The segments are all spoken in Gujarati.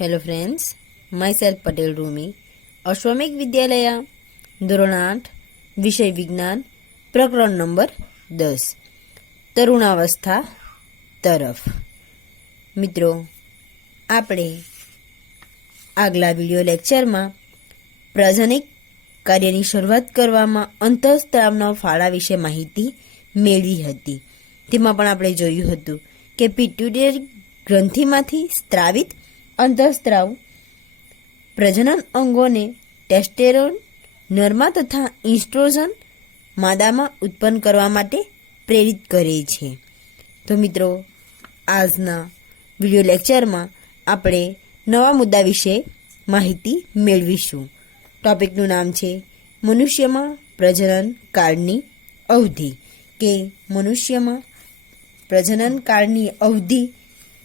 Hello friends, myself Patel Rumi, Ashwamegh Vidyalaya, ધોરણ 8, વિષય વિજ્ઞાન, પ્રકરણ નંબર 10, તરુણાવસ્થા તરફ. મિત્રો, આપણે આગલા વિડીયો લેક્ચરમાં પ્રાજનિક કાર્યની શરૂઆત કરવામાં અંતઃસ્ત્રાવના ફાળા વિશે માહિતી મેળવી હતી. તેમાં પણ આપણે જોયું હતું કે પિટ્યુટરી ગ્રંથિમાંથી સ્ત્રાવિત અંતઃસ્ત્રાવ પ્રજનન અંગોને ટેસ્ટેરોન નરમાં તથા ઇસ્ટ્રોજન માદામાં ઉત્પન્ન કરવા માટે પ્રેરિત કરે છે. તો મિત્રો, આજના વિડીયો લેક્ચરમાં આપણે નવા મુદ્દા વિશે માહિતી મેળવીશું. ટોપિકનું નામ છે મનુષ્યમાં પ્રજનન કાળની અવધિ, કે મનુષ્યમાં પ્રજનન કાળની અવધિ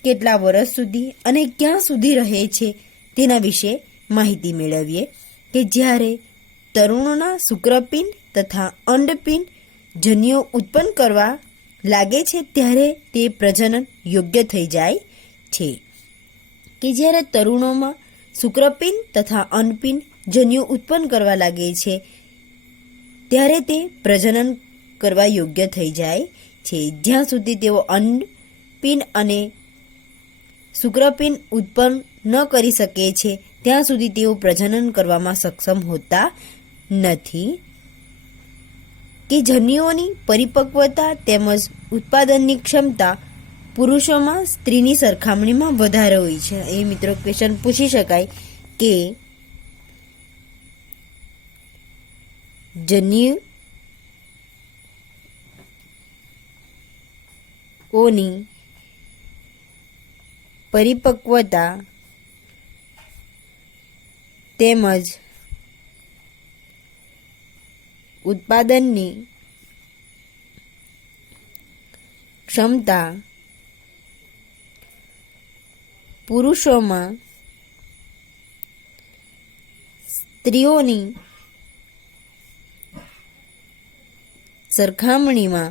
કેટલા વર્ષ સુધી અને ક્યાં સુધી રહે છે તેના વિશે માહિતી મેળવીએ. કે જ્યારે તરુણોના શુક્રપિંડ તથા અંડપિંડ જન્યુઓ ઉત્પન્ન કરવા લાગે છે ત્યારે તે પ્રજનન યોગ્ય થઈ જાય છે. કે જ્યારે તરુણોમાં શુક્રપિંડ તથા અંડપિંડ જન્યુઓ ઉત્પન્ન કરવા લાગે છે ત્યારે તે પ્રજનન કરવા યોગ્ય થઈ જાય છે. જ્યાં સુધી તેઓ અંડપિંડ અને શુક્રપિંડ ઉત્પન્ન ન કરી શકે છે ત્યાં સુધી તેઓ પ્રજનન કરવામાં સક્ષમ હોતા નથી. કે જન્યુઓની પરિપક્વતા તેમજ ઉત્પાદનની ક્ષમતા પુરુષોમાં સ્ત્રીની સરખામણીમાં વધારે હોય છે. એ મિત્રો ક્વેશ્ચન પૂછી શકાય કે જન્યુઓની પરિપક્વતા તેમજ ઉત્પાદનની ક્ષમતા પુરુષોમાં સ્ત્રીઓની સરખામણીએ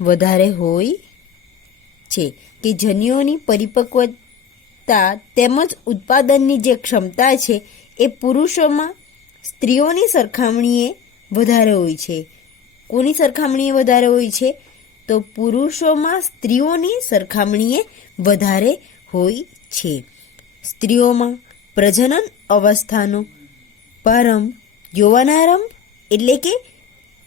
વધારે હોય છે. કે જન્યુઓની પરિપક્વતા તેમજ ઉત્પાદનની જે ક્ષમતા છે એ પુરુષોમાં સ્ત્રીઓની સરખામણીએ વધારે હોય છે. કોની સરખામણીએ વધારે હોય છે? તો પુરુષોમાં સ્ત્રીઓની સરખામણીએ વધારે હોય છે. સ્ત્રીઓમાં પ્રજનન અવસ્થાનો પ્રારંભ યૌવનારંભ એટલે કે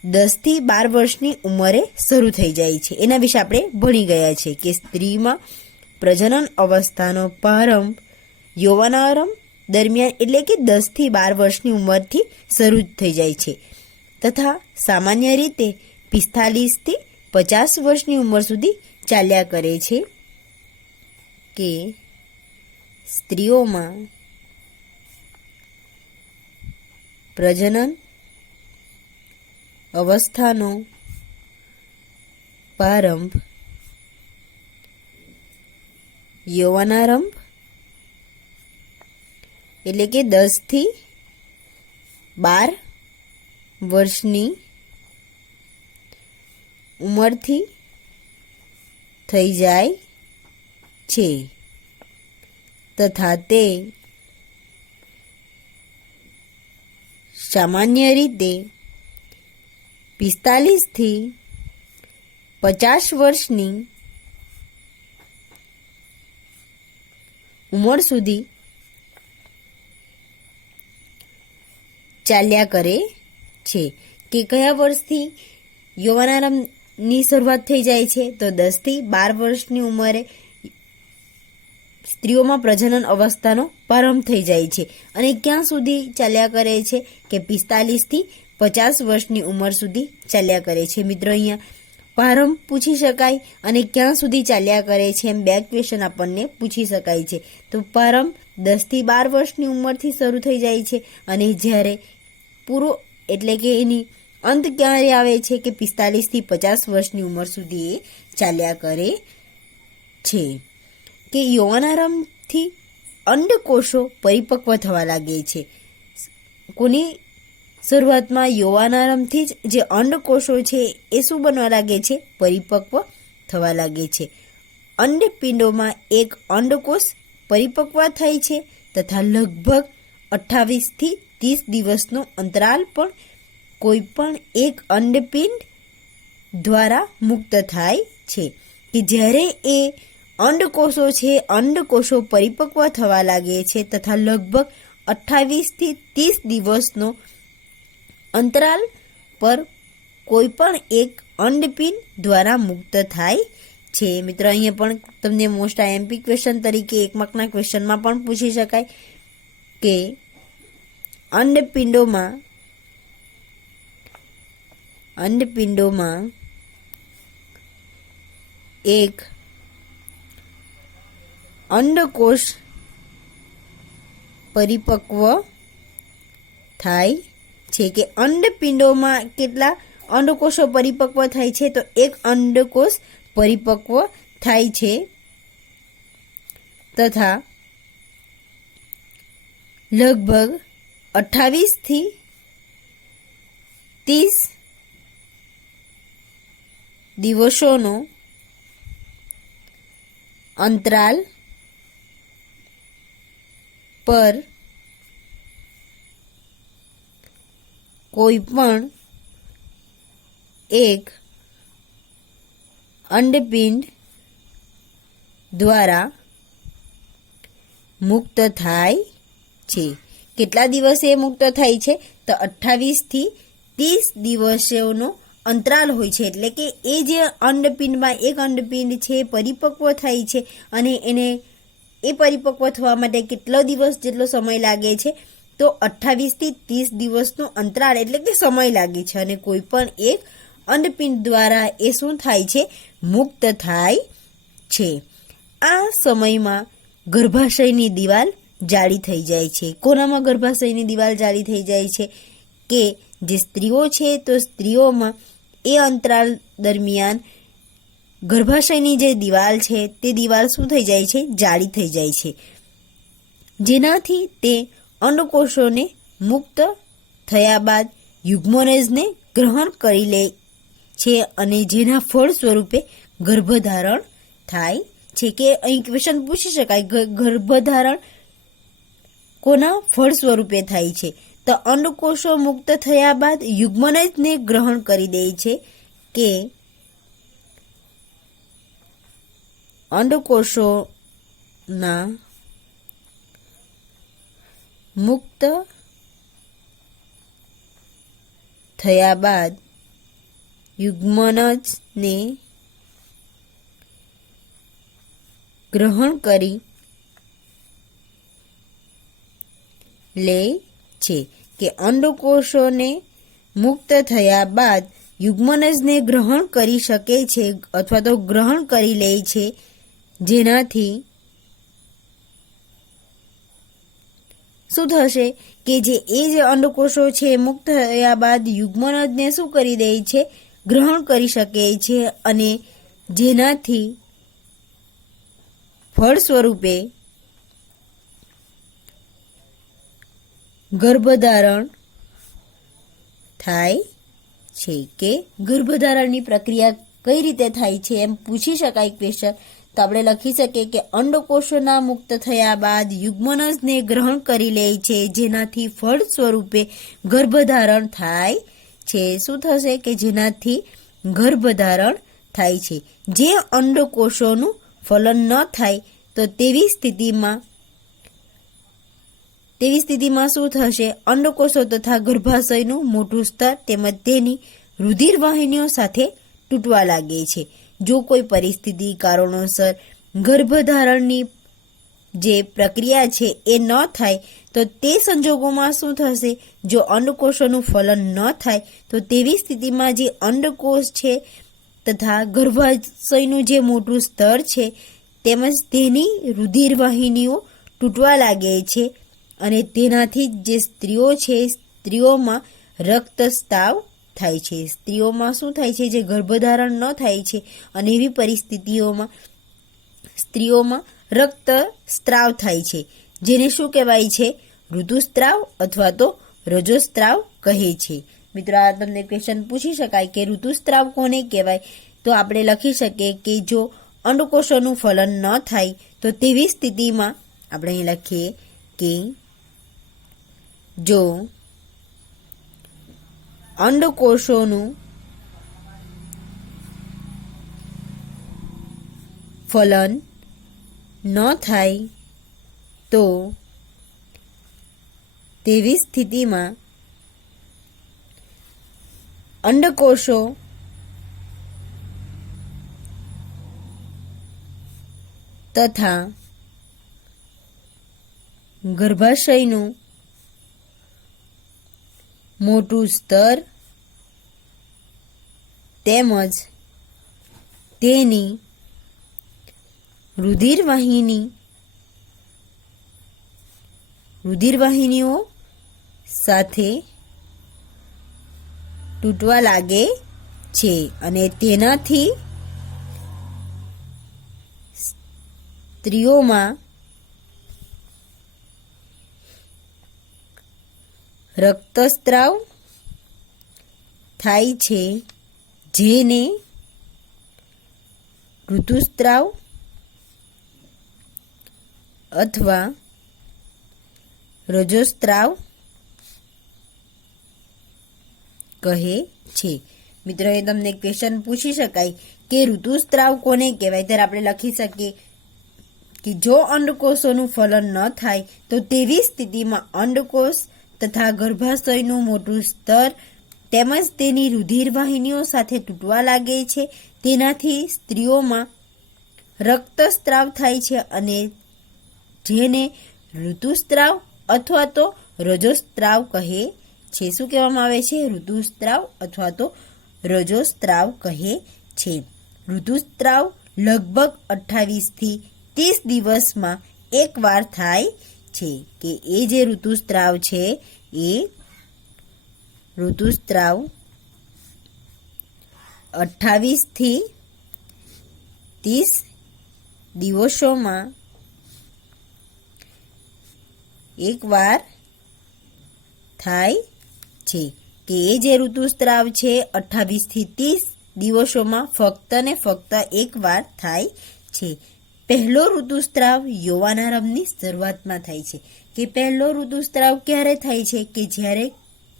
10 થી 12 વર્ષની ઉંમરે શરૂ થઈ જાય છે. એના વિશે આપણે ભણી ગયા છે કે સ્ત્રીમાં પ્રજનન અવસ્થાનો પ્રારંભ યૌવનારંભ દરમિયાન એટલે કે 10 થી 12 વર્ષની ઉંમરથી શરૂ થઈ જાય છે તથા સામાન્ય રીતે 45 થી 50 વર્ષની ઉંમર સુધી ચાલ્યા કરે છે. કે સ્ત્રીઓમાં પ્રજનન અવસ્થાનો પ્રારંભ યૌવનારંભ એટલે કે 10 થી 12 વર્ષની ઉંમરથી થઈ જાય છે તથા તે સામાન્ય રીતે 45 થી 50 વર્ષની ઉંમર સુધી ચાલ્યા કરે છે. કે કયા વર્ષથી યૌવનારંભની શરૂઆત થઈ જાય છે? તો 10 થી 12 વર્ષની ઉંમરે સ્ત્રીઓમાં પ્રજનન અવસ્થાનો પ્રારંભ થઈ જાય છે. અને ક્યાં સુધી ચાલ્યા કરે છે? કે 45 થી 50 વર્ષની ઉંમર સુધી ચાલ્યા કરે છે. મિત્રો, અહીંયા પ્રારંભ પૂછી શકાય અને ક્યાં સુધી ચાલ્યા કરે છે એમ 2 ક્વેશ્ચન આપણને પૂછી શકાય છે. તો પ્રારંભ 10 થી 12 વર્ષની ઉંમરથી શરૂ થઈ જાય છે અને જ્યારે પૂરો એટલે કે એની અંત ક્યારે આવે છે? કે 45 થી 50 વર્ષની ઉંમર સુધી એ ચાલ્યા કરે છે. કે યૌવનારંભથી અંડકોષો પરિપક્વ થવા લાગે છે. કોની શરૂઆતમાં યૌવનારંભથી જ જે અંડકોષો છે એ શું બનવા લાગે છે? પરિપક્વ થવા લાગે છે. અંડપિંડોમાં એક અંડકોષ પરિપક્વ થાય છે તથા લગભગ 28 થી 30 દિવસનો અંતરાલ પણ કોઈ પણ એક અંડપિંડ દ્વારા મુક્ત થાય છે. કે જ્યારે એ અંડકોષો છે, અંડકોષો પરિપક્વ થવા લાગે છે તથા લગભગ 28 થી 30 દિવસનો અંતરાલ પર કોઈ પણ એક અંડપિંડ દ્વારા મુક્ત થાય છે. મિત્રો, અહીંયા પણ તમને મોસ્ટ આઈએમપી ક્વેશ્ચન તરીકે 1 માર્કના ક્વેશ્ચનમાં પણ પૂછી શકાય કે અંડપિંડોમાં એક અંડકોષ પરિપક્વ થાય છે. કે અંડપિંડોમાં કેટલા અંડકોષો પરિપક્વ થાય છે? તો એક અંડકોષ પરિપક્વ થાય છે તથા લગભગ 28 થી 30 દિવસોનો અંતરાલ પર કોઈ પણ એક અંડપિંડ દ્વારા મુક્ત થાય છે. કેટલા દિવસે મુક્ત થાય છે? તો 28 થી 30 દિવસોનો અંતરાલ હોય છે. એટલે કે એ જે અંડપિંડમાં એક અંડપિંડ છે પરિપક્વ થાય છે અને એને એ પરિપક્વ થવા માટે કેટલો દિવસ જેટલો સમય લાગે છે? તો 28 થી 30 દિવસનો અંતરાળ એટલે કે સમય લાગે છે. અને કોઈ પણ એક અંડપિંડ દ્વારા એ શું થાય છે? મુક્ત થાય છે. આ સમયમાં ગર્ભાશયની દિવાલ જાડી થઈ જાય છે. કોનામાં ગર્ભાશયની દિવાલ જાડી થઈ જાય છે? કે જે સ્ત્રીઓ છે તો સ્ત્રીઓમાં એ અંતરાલ દરમિયાન ગર્ભાશયની જે દિવાલ છે તે દિવાલ શું થઈ જાય છે? જાડી થઈ જાય છે. જેનાથી તે અંડકોષોને મુક્ત થયા બાદ યુગ્મનજને ગ્રહણ કરી લે છે અને જેના ફળ સ્વરૂપે ગર્ભધારણ થાય છે. કે અહીં ક્વેશ્ચન પૂછી શકાય, ગર્ભધારણ કોના ફળ સ્વરૂપે થાય છે? તો અંડકોષો મુક્ત થયા બાદ યુગ્મનજને ગ્રહણ કરી દે છે. કે અંડકોષોના મુક્ત થયા બાદ યુગ્મનજને ગ્રહણ કરી લે છે. કે અંડકોષોને મુક્ત થયા બાદ યુગ્મનજને ગ્રહણ કરી શકે છે અથવા તો ગ્રહણ કરી લે છે. જેનાથી શું થશે? કે જે અંડકોષો છે મુક્ત થયા બાદ યુગ્મનજને શું કરી દે છે? ગ્રહણ કરી શકે છે અને જેનાથી ફળ સ્વરૂપે ગર્ભધારણ થાય છે. કે ગર્ભધારણની પ્રક્રિયા કઈ રીતે થાય છે એમ પૂછી શકાય ક્વેશ્ચન. તો આપણે લખી શકીએ કે અંડકોષોના મુક્ત થયા બાદ યુગ્મનજને ગ્રહણ કરી લે છે જેનાથી ફળ સ્વરૂપે ગર્ભધારણ થાય છે. શું થશે? કે જેનાથી ગર્ભધારણ થાય છે. જે અંડકોષોનું ફલન ન થાય તો તેવી સ્થિતિમાં શું થશે? અંડકોષો તથા ગર્ભાશયનું મોટું સ્તર તેમજ તેની રુધિર વાહિનીઓ સાથે તૂટવા લાગે છે. જો કોઈ પરિસ્થિતિ કારણોસર ગર્ભધારણની જે પ્રક્રિયા છે એ ન થાય તો તે સંજોગોમાં શું થશે? જો અંડકોષોનું ફલન ન થાય તો તેવી સ્થિતિમાં જે અંડકોષ છે તથા ગર્ભાશયનું જે મોટું સ્તર છે તેમજ તેની રુધિર વાહિનીઓ તૂટવા લાગે છે અને તેનાથી જે સ્ત્રીઓ છે સ્ત્રીઓમાં રક્તસ્રાવ થાય છે. સ્ત્રીઓમાં શું થાય છે? જે ગર્ભધારણ ન થાય છે અને એવી પરિસ્થિતિઓમાં સ્ત્રીઓમાં રક્તસ્રાવ થાય છે. જેને શું કહેવાય છે? ઋતુસ્રાવ અથવા તો રજોસ્રાવ કહે છે. મિત્રો, આ તમને ક્વેશ્ચન પૂછી શકાય કે ઋતુસ્રાવ કોને કહેવાય? તો આપણે લખી શકીએ કે જો અંડકોષોનું ફલન ન થાય તો તેવી સ્થિતિમાં આપણે અહીં લખીએ કે જો અંડકોષોનું ફલન ન થાય તો તેવી સ્થિતિમાં અંડકોષો તથા ગર્ભાશયનું મોટું સ્તર તેમજ તેની રુધિરવાહિનીઓ સાથે તૂટવા લાગે છે અને તેનાથી સ્ત્રીઓમાં રક્તસ્રાવ થાય છે, જેને ઋતુસ્રાવ અથવા રજોસ્રાવ કહે છે. મિત્રો, એ તમને ક્વેશ્ચન પૂછી શકાય કે ઋતુસ્રાવ કોને કહેવાય, ત્યારે આપણે લખી શકીએ કે જો અંડકોષોનું ફલન ન થાય તો તેવી સ્થિતિમાં અંડકોષ તથા ગર્ભાશયનું મોટું સ્તર તેમજ તેની રુધિરવાહિનીઓ સાથે તૂટવા લાગે છે, તેનાથી સ્ત્રીઓમાં રક્તસ્રાવ થાય છે અને જેને ઋતુસ્રાવ અથવા તો રજોસ્રાવ કહે છે. શું કહેવામાં આવે છે? ઋતુસ્રાવ અથવા તો રજોસ્રાવ કહે છે. ઋતુસ્રાવ લગભગ 28 થી 30 દિવસમાં એકવાર થાય છે. કે એ જે ઋતુસ્રાવ છે એ ઋતુસ્રાવ 28 થી 30 દિવસોમાં એકવાર થાય છે. કે એ જે ઋતુસ્રાવ છે 28 થી 30 દિવસોમાં ફક્ત ને ફક્ત એકવાર થાય છે. પહેલો ઋતુસ્રાવ યૌવનારંભની શરૂઆતમાં થાય છે. કે પહેલો ઋતુસ્રાવ ક્યારે થાય છે? કે જ્યારે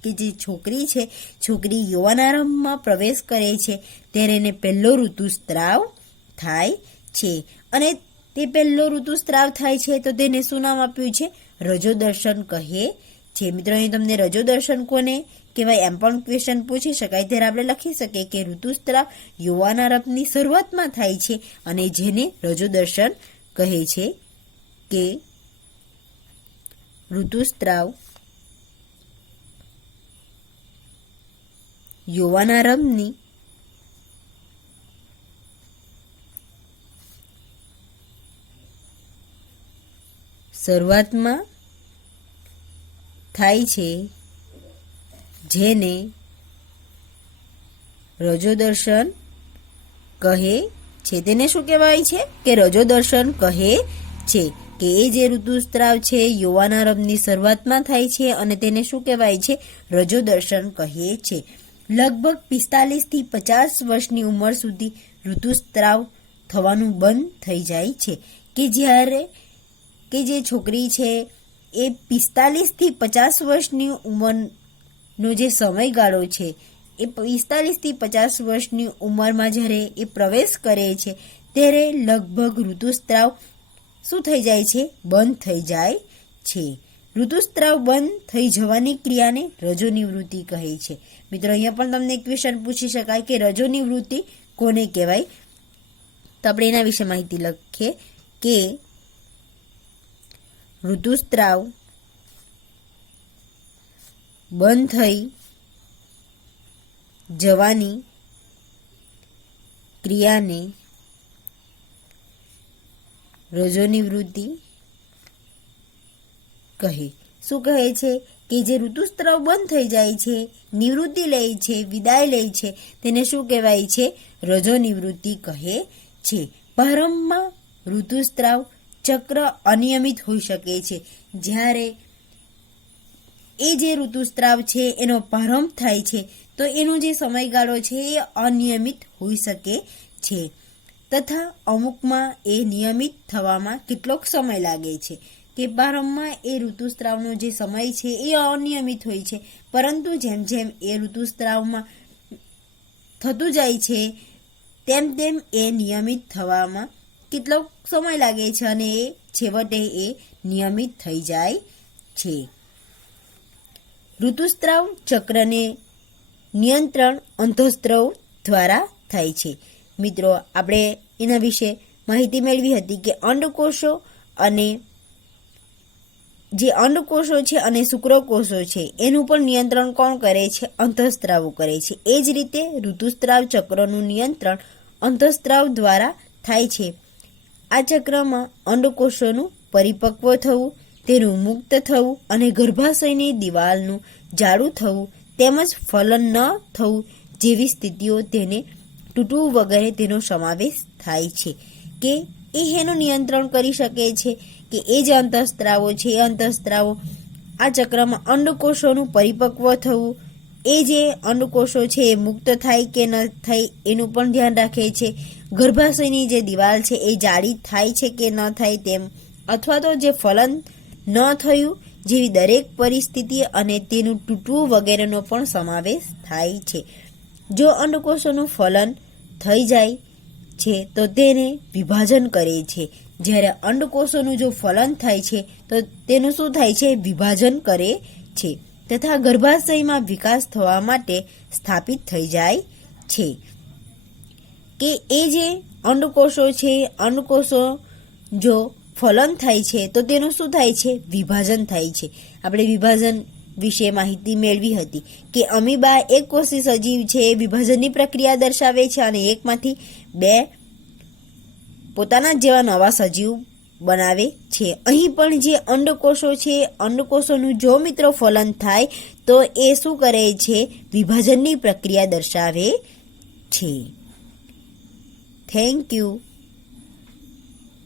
કે જે છોકરી છે, છોકરી યૌવનારંભમાં પ્રવેશ કરે છે ત્યારે એને પહેલો ઋતુસ્રાવ થાય છે. અને તે પહેલો ઋતુસ્રાવ થાય છે તો તેને શું નામ આપ્યું છે? રજોદર્શન કહે છે. મિત્રો, અહીં તમને રજોદર્શન કોને કહેવાય એમ પણ ક્વેશ્ચન પૂછી શકાય, ત્યારે આપણે લખી શકીએ કે ઋતુસ્રાવ યૌવનારંભની શરૂઆતમાં થાય છે અને જેને રજોદર્શન કહે છે. કે ઋતુસ્રાવ યૌવનારંભની શરૂઆતમાં થાય છે, જેને રજોદર્શન કહે છે. તેને શું કહેવાય છે? કે રજોદર્શન કહે છે. કે એ જે ઋતુસ્રાવ છે યૌવનારંભની શરૂઆતમાં થાય છે અને તેને શું કહેવાય છે? રજોદર્શન કહે છે. લગભગ 45 થી 50 વર્ષની ઉંમર સુધી ઋતુસ્રાવ થવાનું બંધ થઈ જાય છે. કે જ્યારે કે જે છોકરી છે એ 45 થી 50 વર્ષની ઉંમરનો જે સમયગાળો છે એ 45 થી 50 વર્ષની ઉંમરમાં જ્યારે એ પ્રવેશ કરે છે ત્યારે લગભગ ઋતુસ્રાવ શું થઈ જાય છે? બંધ થઈ જાય છે. ઋતુસ્રાવ બંધ થઈ જવાની ક્રિયાને રજોનિવૃત્તિ કહે છે. મિત્રો, અહીંયા પણ તમને ક્વેશ્ચન પૂછી શકાય કે રજોનિવૃત્તિ કોને કહેવાય, તો આપણે એના વિશે માહિતી લખીએ કે ઋતુસ્રાવ બંધ થઈ જવાની ક્રિયાને રજોનિવૃત્તિ કહે. શું કહે છે? કે જે ઋતુસ્રાવ બંધ થઈ જાય છે, નિવૃત્તિ લે છે, વિદાય લે છે, તેને શું કહેવાય છે? રજોનિવૃત્તિ કહે છે. પ્રારંભમાં ઋતુસ્રાવ ચક્ર અનિયમિત હોઈ શકે છે. જ્યારે એ જે ઋતુસ્રાવ છે એનો પ્રારંભ થાય છે તો એનો જે સમયગાળો છે એ અનિયમિત હોઈ શકે છે તથા અમુકમાં એ નિયમિત થવામાં કેટલોક સમય લાગે છે કે પ્રારંભમાં એ ઋતુસ્રાવનો જે સમય છે એ અનિયમિત હોય છે, પરંતુ જેમ જેમ એ ઋતુસ્રાવમાં થતું જાય છે તેમ તેમ એ નિયમિત થવામાં કેટલો સમય લાગે છે અને એ છેવટે એ નિયમિત થઈ જાય છે. ઋતુસ્રાવ ચક્રને નિયંત્રણ અંતઃસ્ત્રાવ દ્વારા થાય છે. મિત્રો, આપણે એના વિશે માહિતી મેળવી હતી કે અંડકોષો અને જે અંડકોષો છે અને શુક્રકોષો છે એનું પણ નિયંત્રણ કોણ કરે છે? અંતઃસ્ત્રાવો કરે છે. એ જ રીતે ઋતુસ્રાવ ચક્રનું નિયંત્રણ અંતઃસ્ત્રાવ દ્વારા થાય છે. આ ચક્રમાં અંડકોષોનું પરિપક્વ થવું, તેનું મુક્ત થવું અને ગર્ભાશયની દિવાલનું જાડું થવું તેમજ ફલન ન થવું જેવી સ્થિતિઓ, તેને તૂટવું વગેરે તેનો સમાવેશ થાય છે. કે એ એનું નિયંત્રણ કરી શકે છે કે એ જે અંતઃસ્ત્રાવો છે એ અંતઃસ્ત્રાવો આ ચક્રમાં અંડકોષોનું પરિપક્વ થવું, એ જે અંડકોષો છે એ મુક્ત થાય કે ન થાય એનું પણ ધ્યાન રાખે છે. ગર્ભાશયની જે દિવાલ છે એ જાડી થાય છે કે ન થાય તેમ, અથવા તો જે ફલન ન થયું જેવી દરેક પરિસ્થિતિ અને તેનું તૂટવું વગેરેનો પણ સમાવેશ થાય છે. જો અંડકોષોનું ફલન થઈ જાય છે તો તેને વિભાજન કરે છે. જ્યારે અંડકોષોનું જો ફલન થાય છે તો તેનું શું થાય છે? વિભાજન કરે છે તથા ગર્ભાશયમાં વિકાસ થવા માટે સ્થાપિત થઈ જાય છે. કે એ જે અંડકોષો છે, અંડકોષો જો ફલન થાય છે તો તેનું શું થાય છે? વિભાજન થાય છે. આપણે વિભાજન વિશે માહિતી મેળવી હતી કે અમીબા એક કોષી સજીવ છે, વિભાજનની પ્રક્રિયા દર્શાવે છે અને એકમાંથી બે પોતાના જેવા નવા સજીવ બનાવે છે. અહીં પણ જે અંડકોષો છે, અંડકોષોનું જો મિત્રો ફલન થાય તો એ શું કરે છે? વિભાજનની પ્રક્રિયા દર્શાવે છે. Thank you.